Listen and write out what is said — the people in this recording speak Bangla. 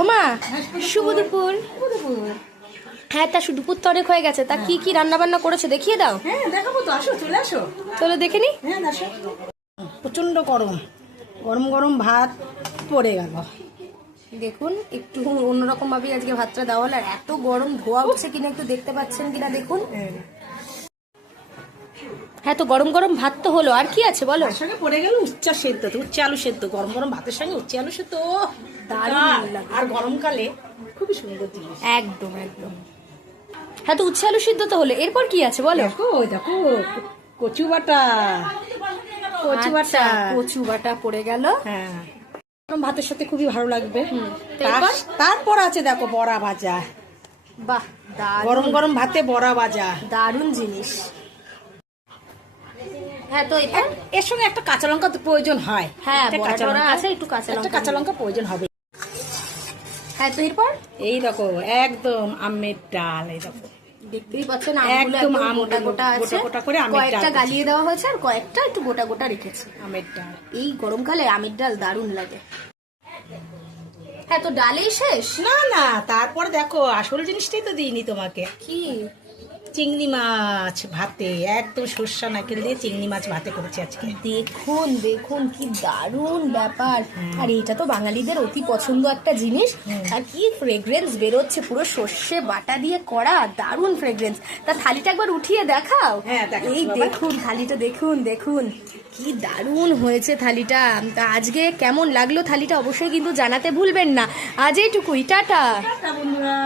ওমা শুভ দুপুর। হ্যাঁ, তা দুপুর তো অনেক হয়ে গেছে, তা কি কি রান্না বান্না করেছো দেখিয়ে দাও। হ্যাঁ দেখাবো তো, আসো চলে আসো। চলো দেখে নি। হ্যাঁ আসো। প্রচন্ড গরম, গরম গরম ভাত পড়ে গেল। দেখুন একটু অন্যরকম ভাবে আজকে ভাতটা দেওয়া হলো, আর এত গরম ধোয়া উঠছে কিনা একটু দেখতে পাচ্ছেন কিনা দেখুন। হ্যাঁ, তো গরম গরম ভাত তো হলো, আর কি আছে বলো। তার সঙ্গে পড়ে গেল উচ্চা সেদ্ধ, তো উচ্চে আলু সেদ্ধ, গরম গরম ভাতের সঙ্গে উচ্চে আলু সেদ্ধ দারুণ লাগে। আর গরমকালে খুবই সুন্দর জিনিস। একদম একদম। হ্যাঁ, তো উচ্ছে আলু সিদ্ধ তো হলো, এরপর কি আছে বলো। দেখো ওই দেখো কচু বাটা, কচু বাটা, কচু বাটা পড়ে গেল। হ্যাঁ গরম ভাতের সাথে খুবই ভালো লাগবে। এরপর? তারপর আছে দেখো বড়া ভাজা, বাহ, গরম গরম ভাতে বড়া ভাজা, দারুণ জিনিস। হ্যাঁ, তো এটা এর সঙ্গে একটা কাঁচা লঙ্কা তো প্রয়োজন হয়। হ্যাঁ, একটা বড়া টড়া আছে, একটু কাঁচা একটা লঙ্কা কাঁচা লঙ্কা প্রয়োজন হবে। হ্যাঁ, তো এরপর এই দেখো একদম আমের ডাল, এই দেখো দেখতেই পাচ্ছেন আমগুলো একদম একদম আম গোটা গোটা আছে, গোটা গোটা করে আমের ডাল কয়েকটা আছে। গালিয়ে দেওয়া হয়েছে আর কয়েকটা একটু গোটা গোটা রেখেছে। আমের ডাল, এই গরমকালে আমের ডাল দারুণ লাগে। হ্যাঁ, তো ডালেই শেষ না না তারপরে দেখো আসল জিনিসটাই তো দিইনি তোমাকে। কি? চিংড়ি মাছ ভাতে, একদম সর্ষা নারকেল দিয়ে চিংড়ি মাছ ভাতে করেছি আজকে। দেখুন দেখুন কি দারুণ ব্যাপার। আর এটা তো বাঙালিদের অতি পছন্দ একটা জিনিস। আর কি ফ্রেগ্রেন্স বেরোচ্ছে, পুরো সর্ষে বাটা দিয়ে করা, দারুণ ফ্রেগ্রেন্স। তা থালিটা একবার উঠিয়ে দেখাও। হ্যাঁ, দেখাচ্ছি এই বাবা। দেখুন থালিটা, দেখুন দেখুন কি দারুণ হয়েছে থালিটা। তা আজকে কেমন লাগলো থালিটা অবশ্যই কিন্তু জানাতে ভুলবেন না। আজ এইটুকুই, টাটা। বন্ধুরা।